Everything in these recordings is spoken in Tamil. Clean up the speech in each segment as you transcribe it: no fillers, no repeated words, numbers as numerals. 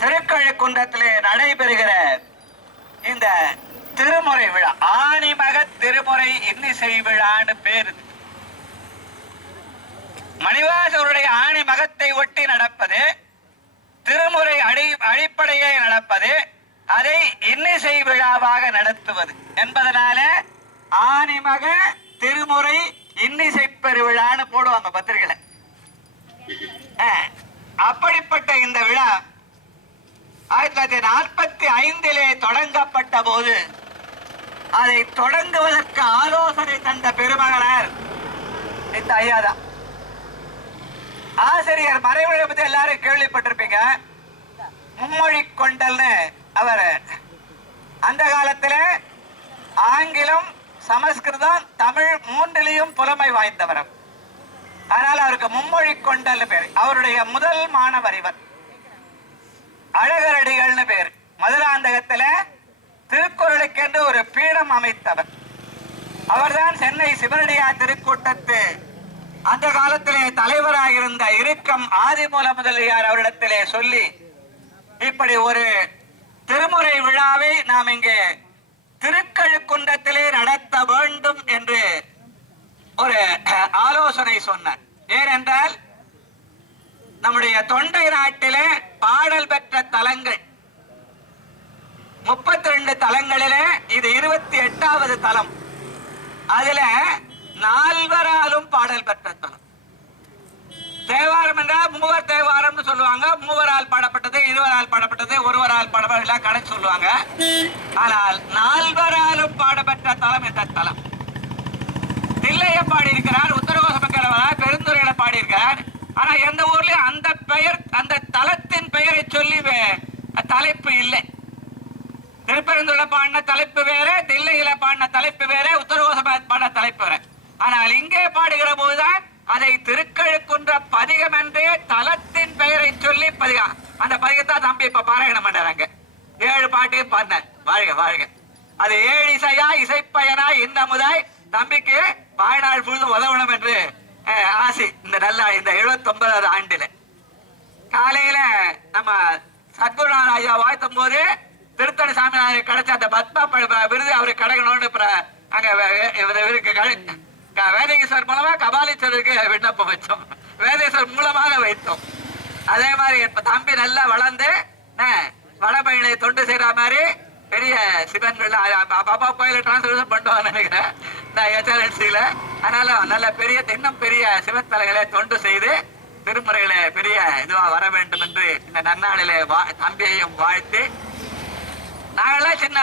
திருக்கழுக்குன்றத்திலே நடைபெறுகிற இந்த திருமுறை விழா ஆணிமக திருமுறை இன்னிசை விழான்னு பேரு. மணிவாசருடைய ஆணி மகத்தை ஒட்டி நடப்பது, திருமுறை அடிப்படையே நடப்பது, அதை இன்னிசை விழாவாக நடத்துவது என்பதனால ஆணிமக திருமுறை இன்னிசை பெருவிழான்னு போடுவாங்க பத்திரிகையில. அப்படிப்பட்ட இந்த விழா 1945 தொடங்கப்பட்ட போது அதை தொடங்குவதற்கு ஆலோசனை தந்த பெருமகனார் இந்த ஐயாதான். ஆசிரியர் மறைவுரை பத்தி எல்லாரும் கேள்விப்பட்டிருப்பீங்க. மும்மொழி கொண்டல்னு அவர் அந்த காலத்துல ஆங்கிலம், சமஸ்கிருதம், தமிழ் மூன்றிலையும் புலமை வாய்ந்தவர். அதனால அவருக்கு மும்மொழி கொண்டல் பேர். அவருடைய முதல் மாணவர் இவர். அழகரடிகள்னு பேர். மதுராந்தகத்துல திருக்குறளுக்கென்று ஒரு பீடம் அமைத்தவர் அவர்தான். சென்னை சிவனடியார் திருக்கூட்டத்து அந்த காலத்திலே தலைவராக இருந்த இறுக்கம் ஆதிமூல முதலியார் அவரிடத்திலே சொல்லி, இப்படி ஒரு திருமுறை விழாவை நாம் இங்கே திருக்கழுக்குன்றத்திலே நடத்த வேண்டும் என்று ஒரு ஆலோசனை சொன்னார். ஏனென்றால் நம்முடைய தொண்டை நாட்டிலே பாடல் பெற்ற தலங்கள் 32 தலங்களிலே இது 28வது தலம். அதுல 4வராலும் பாடல் பெற்ற தலம். தேவாரம் என்றால் மூவர் தேவாரம்னு சொல்லுவாங்க. மூவரால் பாடப்பட்டது, இருவரால் பாடப்பட்டது, ஒருவரால் பாடப்பட்ட கணக்கு சொல்லுவாங்க. ஆனால் 4வராலும் பாடப்பெற்ற தலம் இந்த தலம். தில்லைய பாடியிருக்கிறார், உத்தரகோசமங்கலம் பெருந்துறையில பாடியிருக்கிறார். ஆனா எந்த ஊர்லயும் அந்த பெயர், அந்த தலத்தின் பெயரை சொல்லி தலைப்பு இல்லை. திருப்பெருந்துறையில பாடின தலைப்பு வேற, தில்லையில பாடின தலைப்பு வேற, உத்தரகோசம பாடின தலைப்பு வேற. ஆனால் இங்கே பாடுகிற போதுதான் அதை திருக்கழுக்குன்ற பதிகம் என்று தலத்தின் பெயரை சொல்லி பதிகம். அந்த பதிகத்தான் தம்பி இப்ப பாராயணம் பண்றாங்க. 7 பாட்டையும் பாடினார். வாழ்க வாழ்க. அது 7 இசையா இசைப்பயனா இந்த முதாய் தம்பிக்கு வாழ்நாள் முழுதும் உதவணும் என்று ஆசை. இந்த நல்ல இந்த 79வது ஆண்டுல காலையில நம்ம சத்குருநாத ஐயா வாழ்த்தும் போது திருத்தணி சாமி கிடைச்ச அந்த பத்மா விருது அவருக்கு கிடைக்கணும்னு அங்க வேதேஸ்வர் மூலமா கபாலீஸ்வரருக்கு விண்ணப்பம் வச்சோம், வேதேஸ்வர் மூலமாக வைத்தோம். அதே மாதிரி இப்ப தம்பி நல்லா வளர்ந்து வடபழனியை தொண்டு செய்யற மாதிரி பெரிய சிவன் பாபா கோயில டிரான்ஸ்பர் பண்ணுவான்னு நினைக்கிறேன் நான் HRNC-ல. அதனால நல்ல பெரிய இன்னும் பெரிய சிவன் தலைகளை தொண்டு செய்து திருமுறையில பெரிய இதுவா வர வேண்டும் என்று இந்த நன்னாளிலே தம்பியையும் வாழ்த்து, நாங்கெல்லாம் சின்ன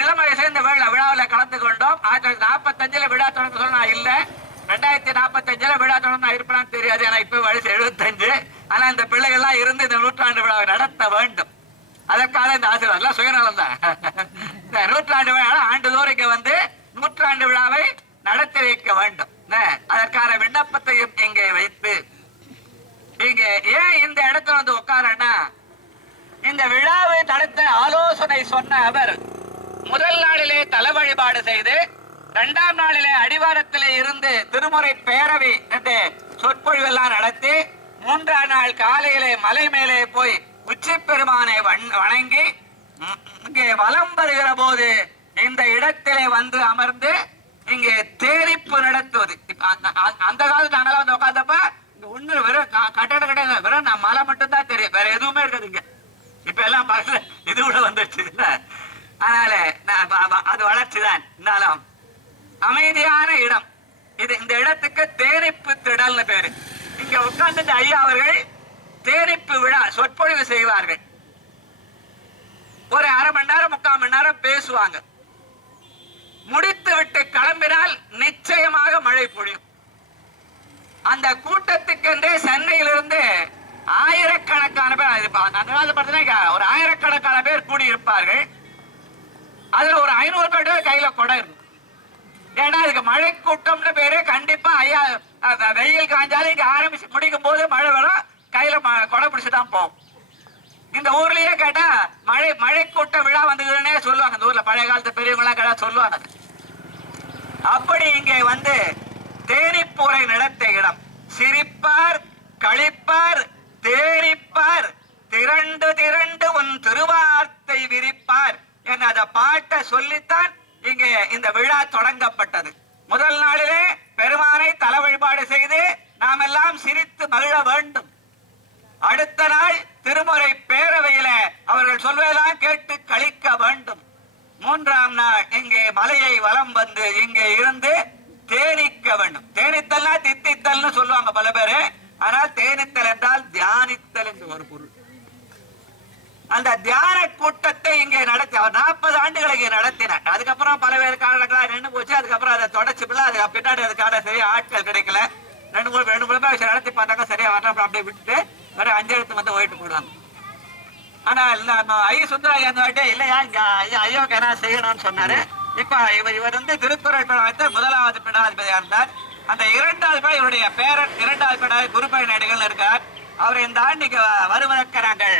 இளமை சேர்ந்த விழாவில் கலந்து கொண்டோம். 1945 விழா தொடர்ந்து சொன்னா இல்ல, 2045 விழா தொடர்ந்து இருப்பான்னு தெரியாது. ஏன்னா இப்ப வயசு 75. ஆனா இந்த பிள்ளைகள்லாம் இருந்து இந்த நூற்றாண்டு விழாவை நடத்த வேண்டும். அதற்காக இந்த ஆசீர்வாதம் சுயநலம் தான். இந்த நூற்றாண்டு விழா ஆண்டுதோறும் இங்க வந்து நூற்றாண்டு விழாவை நடத்தி வைக்க வேண்டும். அதற்கான விண்ணப்பத்தையும் இங்கே வைத்து இங்க ஏன் இந்த இடத்துல வந்து உட்காரன்னா, இந்த விழாவை நடத்த ஆலோசனை சொன்ன அவர் முதல் நாளிலே தல வழிபாடு செய்து 2ஆம் நாளிலே அடிவாரத்திலே இருந்து திருமுறை பேரவை என்று சொற்பொழிவு எல்லாம் நடத்தி 3ஆம் நாள் காலையிலே மலை மேலே போய் உச்சி பெருமானை வணங்கி இங்கே வலம் வருகிற போது இந்த இடத்திலே வந்து அமர்ந்து இங்கே தேரிப்பு நடத்துவது. அந்த காலத்துல நாங்களாம் வந்து உட்காந்தப்ப ஒண்ணு வெறும் கட்டட கிடையாது, வெறும் மலை மட்டும் தான் தெரியும், வேற எதுவுமே இருக்காதுங்க. இப்ப எல்லாம் பக்கத்துல இது கூட வந்துருச்சு. அதனால அது வளர்ச்சிதான். இருந்தாலும் அமைதியான இடம் இது. இந்த இடத்துக்கு தேனிப்பு திடல்னு பேரு. இங்க உட்கார்ந்து ஐயா அவர்கள் தேனிப்பு விழா சொற்பொழிவு செய்வார்கள். ஒரு அரை மணி நேரம் 3/4 மணி நேரம் பேசுவாங்க. முடித்து விட்டு கிளம்பினால் நிச்சயமாக மழை பொழியும். அந்த கூட்டத்துக்கென்றே சென்னையிலிருந்து ஆயிரக்கணக்கான பேர், ஒரு ஆயிரக்கணக்கான பேர் கூடியிருப்பார்கள். அதுல ஒரு 500 பேர் கையில கொடை இருக்கும். ஏன்னா இதுக்கு மழை கூட்டம்னு பேரு. கண்டிப்பா ஐயா வெயில் காஞ்சாலும் இங்க ஆரம்பிச்சு முடிக்கும் போது மழை வரும், கையில கொடை பிடிச்சுதான் போகும். இந்த ஊர்லயே கேட்டா மழை கூட்ட விழா வந்ததுன்னே சொல்லுவாங்க. இந்த ஊர்ல பழைய காலத்து பெரியவங்க எல்லாம் கேட்டா சொல்லுவாங்க. அப்படி இங்கே வந்து தேனிப்பூரை நடத்த இடம். சிரிப்பார், களிப்பார், தேனிப்பார், திரண்டு திரண்டு உன் திருவார்த்தை விரிப்பார் என்ற அந்த பாட்டை சொல்லித்தான் இங்கே இந்த விழா தொடங்கப்பட்டது. முதல் நாளிலே பெருமானை தல வழிபாடு செய்து நாம் எல்லாம் சிரித்து மகிழ வேண்டும். அடுத்த நாள் திருமுறை பேரவையில அவர்கள் சொல்வதெல்லாம் கேட்டு கழிக்க வேண்டும். 3ஆம் நாள் இங்கே மலையை வலம் வந்து இங்கே இருந்து தேனிக்க வேண்டும். தேனித்தல்னா தித்தித்தல்னு சொல்லுவாங்க பல பேரு. ஆனால் தேனித்தல் என்றால் தியானித்தல் என்று ஒரு பொருள். அந்த தியான கூட்டத்தை இங்கே நடத்தி அவர் 40 ஆண்டுகள் இங்கே நடத்தினார். அதுக்கப்புறம் பல்வேறு காரணங்களாக நின்று போச்சு. அதுக்கப்புறம் அதை தொடச்சு அதுக்கு பின்னாடி அதுக்கான சரியா ஆட்கள் கிடைக்கல. 2-3 பேர் நடத்தி பார்த்தாங்க, சரியா வரலாம், அப்படியே விட்டுட்டு வேற 5 எழுத்து வந்து ஓயிட்டு போடுவாங்க. ஆனா ஐயா சுந்தராஜ் இல்லையா ஐயாவுக்கு என்ன செய்யணும்னு சொன்னாரு. இப்ப இவர் வந்து திருக்குறள் வைத்த 1வது பீடாதிபதியா இருந்தார். அந்த 2வது பீடம் இவருடைய பேரன் 2வது பீடாதிபதி குருபழனி அடிகள் இருக்கார். அவர் இந்த ஆண்டுக்கு வருவதற்கு நாங்கள்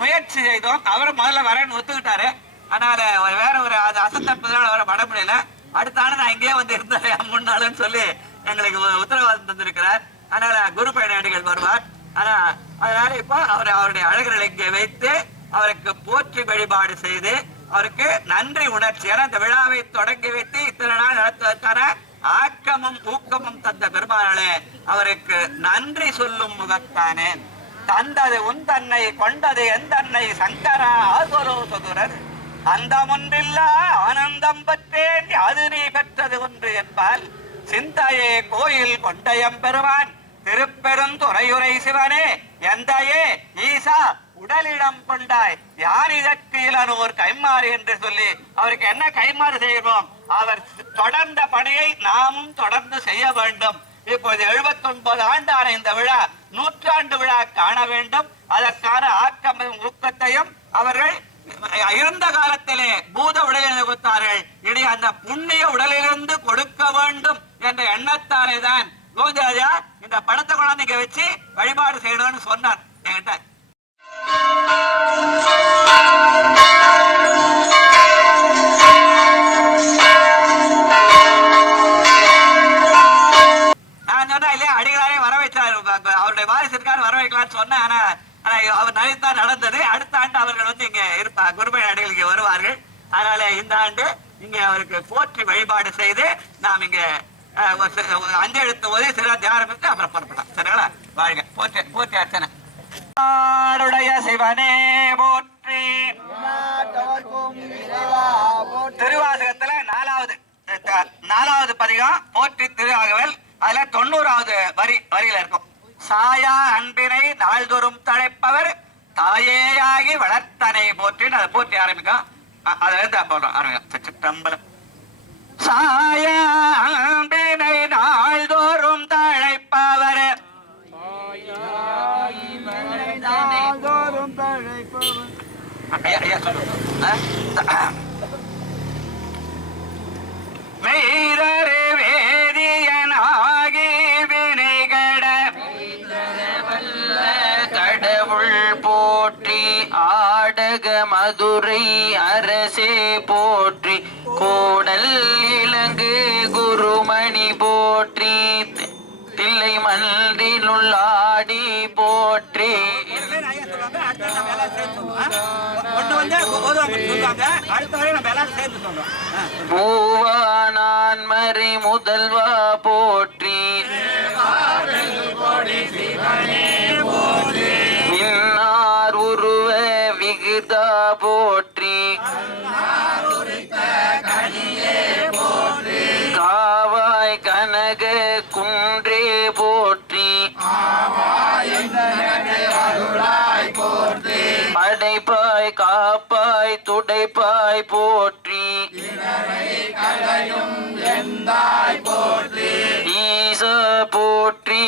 முயற்சி செய்தோம். அவரும் முதல்ல வரேன்னு ஒத்துக்கிட்டாரு. அதனால வேற ஒரு அசந்தர்ப்பதால அவரை வர முடியல. அடுத்த ஆண்டு நான் இங்கேயே வந்து இருந்தேன் 3 நாள்னு சொல்லி எங்களுக்கு உத்தரவாதம் தந்திருக்கிறார். அதனால குருபழனி அடிகள் வருவார். ஆனா அதனால இப்போ அவருடைய அழகுகளை இங்கே வைத்து அவருக்கு போற்றி வழிபாடு செய்து அவருக்கு நன்றி உணர்ச்சி. ஏன்னா இந்த விழாவை தொடங்கி வைத்து இத்தனை நாள் நடத்துவதற்கான ஆக்கமும் ஊக்கமும் தந்த பெருமாளே அவருக்கு நன்றி சொல்லும் முகத்தானே. தந்தது உன் தன்னை கொண்டது எந்தன்னை சங்கரா ஆசோலோ சதுரர் அந்த முன்பில்லா ஆனந்தம் பெற்றேன் அது நீ பெற்றது ஒன்று என்பால் சிந்தையே கோயில் கொண்டயம் பெருமான் திருப்பெருந்துறையுரை சிவனே எந்தையே ஈசா உடலிடம் கொண்டாய் யார் இதற்கு இளனோர் கைமாறு என்று சொல்லி அவருக்கு என்ன கைமாறு செய்வோம். அவர் தொடர்ந்த பணியை நாமும் தொடர்ந்து செய்ய வேண்டும். இப்போது 79 ஆண்டான இந்த விழா நூற்றாண்டு விழா காண வேண்டும். அதற்கான ஆக்கமும் ஊக்கத்தையும் அவர்கள் இருந்த காலத்திலே பூத உடலில் கொடுத்தார்கள். இனி அந்த புண்ணிய உடலிலிருந்து கொடுக்க வேண்டும் என்ற எண்ணத்தாலே தான் கோவிந்தராஜா இந்த படத்தை குழந்தைங்க வச்சு வழிபாடு செய்யணும்னு சொன்னார் என்கிட்ட. நான் சொன்னா இல்லையா அடிகளாரே வர வைச்சார், அவருடைய வாரிசுக்கார வர வைக்கலாம்னு சொன்னேன். ஆனா அவர் நினைத்தா நடந்தது. அடுத்த ஆண்டு அவர்கள் வந்து இங்க இருப்பார், குருபழனி சொல்லுவார்கள். அதனால இந்த ஆண்டு இங்க அவருக்கு போற்றி வழிபாடு செய்து நாம் இங்க அஞ்செழுத்து போது சில தியானம் அப்புறம் புறப்படலாம். சரிங்களா? வாழ்க. போற்றி போற்றி அர்ச்சனை. சிவனே போற்றி. திருவாசகத்துல நாலாவது பதிகம் போற்றி திருவாகவல். அதுல 90வது வரியில இருக்கும். சாயா அன்பினை நாள்தோறும் தழைப்பவர் தாயேயாகி வளர்த்தனை போற்றின்னு அதை போற்றி ஆரம்பிக்கும். அதுல போடுறோம் ஆரம்பிக்கும். சிற்றம்பலம். சாயா அன்பினை நாள்தோறும் தழைப்பவர் மெய்தரு வேதியனாகி வினைகட கடவுள் போற்றி. ஆடக மதுரை அரசே போற்றி. கோடல் இலங்கு குருமணி போற்றி. தில்லை மன்றினுள்ளாடி போற்றி. மூவானான் மறை முதல்வா போற்றி. மின்னார் உருவ விகிதா போற்றி. காவாய் கனக குன்றே போற்றி. படைப்பாய் காப்பாய் துடைப்பாய் போற்றி. ஈசா போற்றி.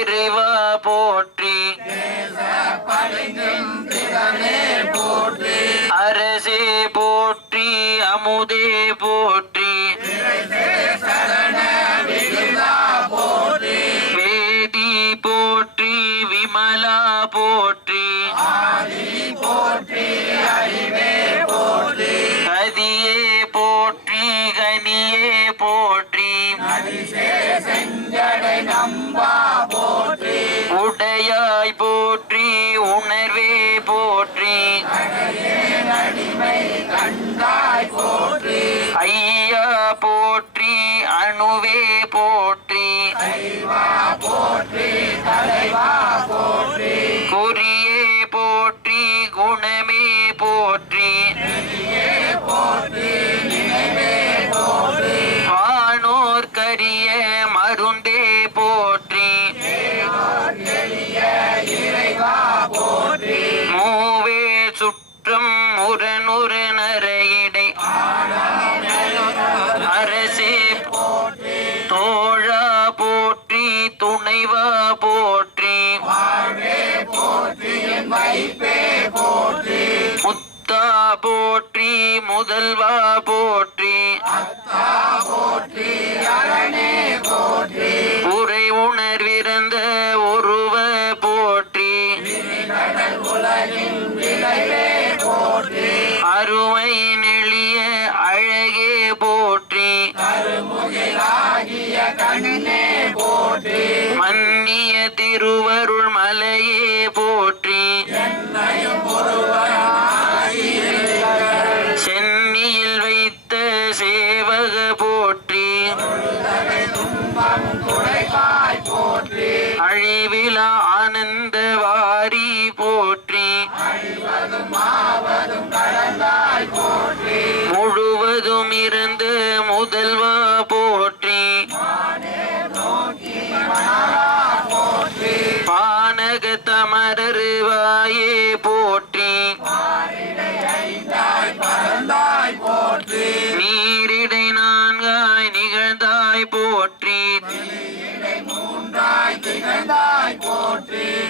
இறைவா போற்றி. அரசே போற்றி. அமுதே போற்றி. வேதி போற்றி. விமலா போற்றி. கதியே போற்றி. கனியே போற்றி. உடையாய் போற்றி. உணர்வே போற்றி. ஐயா போற்றி. அணுவே போற்றி. குறியே போற்றி. குணமே போற்றி. வானோர் கரிய மருந்தே போற்றி. மூவே சுற்றம் முரணுறு நரையிடை அரசே தோழா போற்றி. துணைவா போற்றி. முத்தா போற்றி. முதல்வா போற்றி. உரை உணர்விருந்த ஒருவ போற்றி. அருமை நெளிய அழகே போற்றி. மன்னிய திருவருள் மலையே போற்றி. சென்னியில் வைத்த சேவக போற்றி. அழிவிலா ஆனந்த வாரி போற்றி. முழுவதும் இருந்து முதல்வா போற்றி. பானக தமரருவாயே போற்றி. நீரிடை நான்காய் நிகழ்ந்தாய் போற்றி.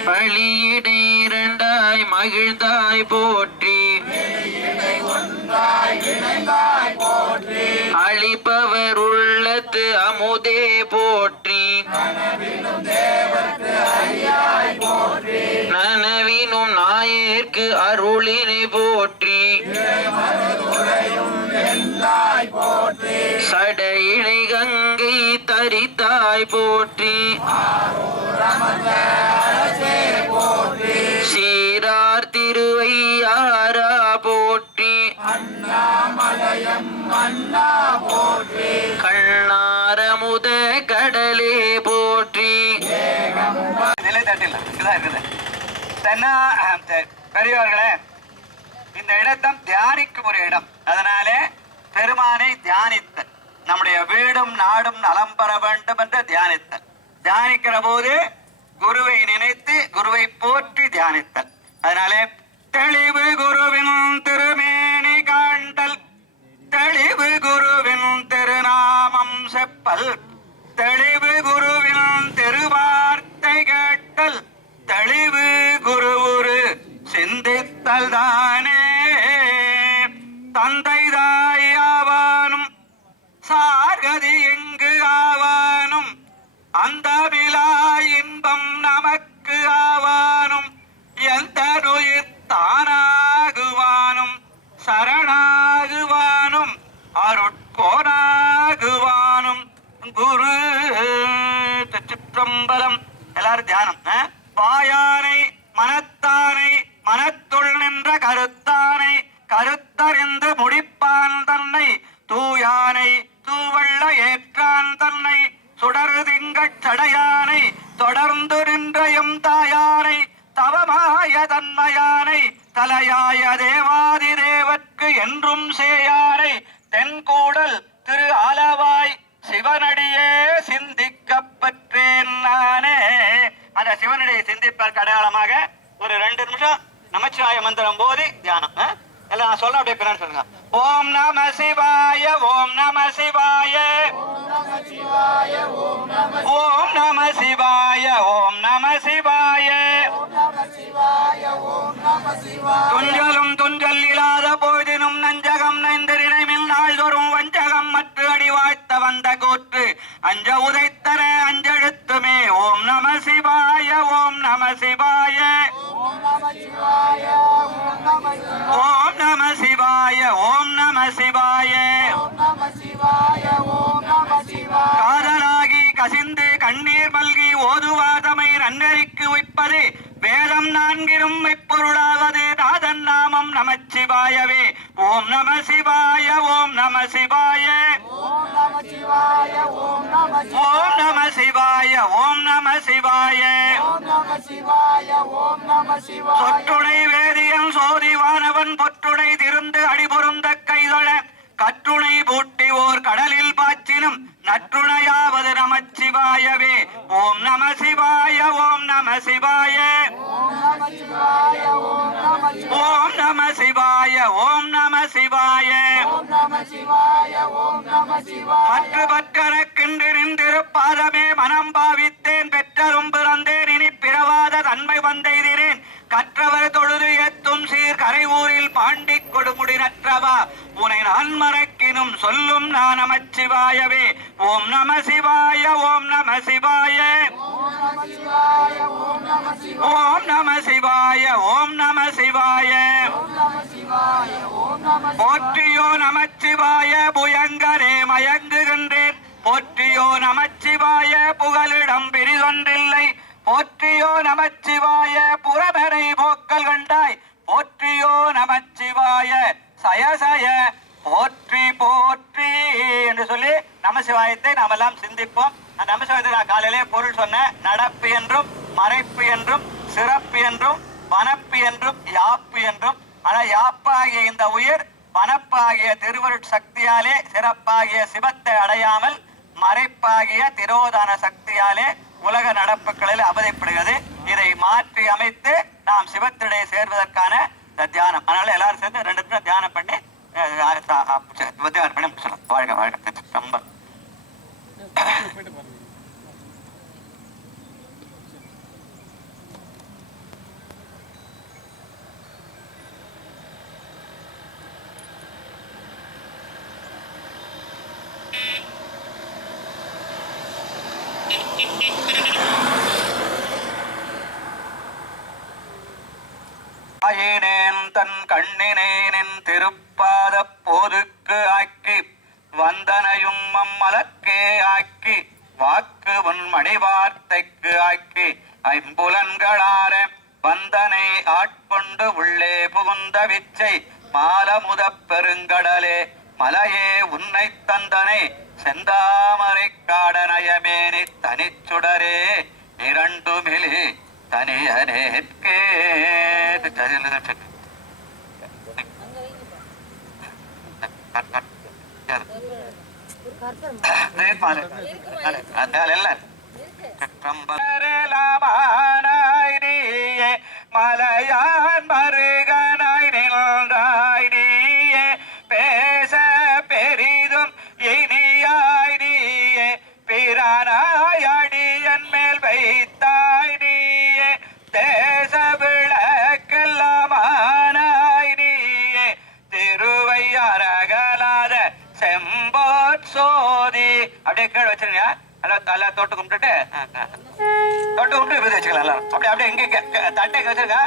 பழியிடை இரண்டாய் மகிழ்ந்தாய் போற்றி. அளிப்பவர் உள்ளத்து அமுதே போற்றி. நனவினும் நாயேற்கு அருளினை போற்றி. சடையிழை கங்கை தரித்தாய் போற்றி. சீரார் திருவையாரா போற்றி. கண்ணாரமுத கடலே போற்றி. நிலை தட்டில் இதுதான் இருக்குது. பெரியவர்களே, இந்த இடத்தம் தியானிக்கும் ஒரு இடம். அதனாலே பெருமானை தியானித்தல், நம்முடைய வீடும் நாடும் நலம் பெற வேண்டும் என்று தியானித்தல். தியானிக்கிற போது குருவை நினைத்து குருவை போற்றி தியானித்தல். அதனாலே தெளிவு குருவின் திருமேனி காண்டல், தெளிவு குருவின் திருநாமம் செப்பல், தெளிவு குருவின் திருவார்த்தை கேட்டல், தெளிவு குருவுரு சிந்தித்தல் தானே. தந்தை தாய் ஆவானும் சார்கதி எங்கு ஆவானும், அந்த விழா இன்பம் நமக்கு ஆவானும், எந்த நுயிர் தானாகுவானும் சரணாகுவானும் அருட்கோனாகுவானும் குரு. சிற்றம்பலம். எல்லாரும் தியானம். வாயானை மனத்தானை, மனத்துள் நின்ற கருத்தானை, கருத்தறிந்து முடிப்பான் தன்னை, தூயானை தூவள்ள ஏற்றான் தன்னை, சுடரு திங்கட் சடையானை, தொடர்ந்து நின்ற எம் தாயானை, தவமாய தன்மையானை, தலையாய தேவாதி தேவர்க்கு என்றும் சேயானை, தென்கூடல் திரு ஆலவாய் சிவனடியே சிந்திக்கப் பெற்றேன் நானே. அந்த சிவனடியை சிந்திப்பதற்கு அடையாளமாக ஒரு 2 நிமிஷம் நமச்சிவாய மந்திரம் போதி தியானம். எல்லாம் நான் சொல்ல அப்படியே பின்னாடி சொல்லுங்க. ஓம் நம சிவாய, ஓம் நம சிவாய, ஓம் நம சிவாய, ஓம் நம சிவாய. துஞ்சலும் துஞ்சல் இல்லாத போதினும் நஞ்சகம் நைந்து நினைவில் நாள்தோறும் வஞ்சகம் மற்ற அடிவாய்த்த வந்த கூற்று அஞ்ச உதைத்தன அஞ்செழுத்துமே. ஓம் நம சிவாய, ஓம் நம சிவாய, ஓம் நம சிவாய, ஓம் நம சிவாய. காதலாகி கசிந்து கண்ணீர் மல்கி ஓதுவாதமை நன்னறிக்கு வைப்பது வேதம் 4 மெய்ப்பொருளாவது நாதன் நாமம் நமச்சிவாயவே. ஓம் நம சிவாய, ஓம் நம சிவாய, ஓம் நம சிவாய, ஓம் நம சிவாய. சொற்றுடை வேதியன் சோதிவானவன் பொற்றுடை திருந்து அடிபொருந்த கைதொழ கற்றுணை பூட்டி ஓர் கடலில் பாய்ச்சினும் நற்றுணையாவது நமச்சிவாயவே. ஓம் நம சிவாய, ஓம் நம சிவாய, ஓம் நம சிவாய, ஓம் நம சிவாய. பற்று பற்றறக்கின்று நின்றிருப்பாதமே மனம் பாவித்தேன், பெற்றரும் பிறந்தேன் இனி பிறவாத தன்மை வந்தெய்தினேன், கற்றவர் தொழுது ஏத்தும் சீர் கரையூரில் பாண்டி கொடுமுடி நற்றவா உனை நான் மறக்கினும் சொல்லும் நான் நமச்சிவாயவே. ஓம் நம சிவாய, ஓம் நம சிவாய, ஓம் நம சிவாய, ஓம் நம சிவாய. போற்றியோ நமச்சிவாய புயங்கரே மயங்குகின்றேன், போற்றியோ நமச்சிவாய புகலிடம் பிரிதொன்றில்லை, போற்றியோ நமச்சிவாய புறமனை போக்கல் கண்டாய், போற்றியோ நமச்சிவாய சயசய போற்றி போற்றி என்று சொல்லி நமசிவாயத்தை நாம் எல்லாம் சிந்திப்போம். அந்த நமசிவாயத்தை நான் காலையிலே பொருள் சொன்ன நடப்பு என்றும் மறைப்பு என்றும் சிறப்பு என்றும் வனப்பு என்றும் யாப்பு என்றும். ஆனால் யாப்பாகிய இந்த உயிர் வனப்பாகிய திருவருட் சக்தியாலே சிறப்பாகிய சிவத்தை அடையாமல் மறைப்பாகிய திரோதான சக்தியாலே உலக நடப்புகளில் அவதைப்படுகிறது. இதை மாற்றி அமைத்து நாம் சிவத்திடையே சேர்வதற்கான தியானம். அதனால எல்லாரும் சேர்ந்து 2 நிமிஷம் தியானம் பண்ணி வாழ்க வாழ்க. ரொம்ப தன் கண்ணினேனின் திருப்பாத போதுக்கு ஆக்கி வந்தனையும் மம்மலக்கே ஆக்கி வாக்கு உன் மணிவார்த்தைக்கு ஆக்கி ஐம்புலன்களார வந்தனை ஆட்கொண்டு உள்ளே புகுந்த விச்சை மாலமுதப் பெருங்கடலே மலையே உன்னை தந்தனை செந்தாமரை காடனயமேனி தனிச்சுடரே இரண்டுமிலி தனியனேற்கே. மலையான் மருகனாய் நின்றாய் நீயே, பேச பெரிதும் இனியாய் நீயே, பிரானாய் அடியன் மேல் வைத்தாய் நீயே, தேச விளக்கெல்லாமானாய் நீயே, திருவையாரகலாத செம்போற் சோதி. அப்படியே கீழே வச்சிருங்க, நல்லா தொட்டு கும்பிட்டுட்டு விதி வச்சுக்கலாம். அப்படியே அப்படியே இங்க தட்டை வச்சிருக்க.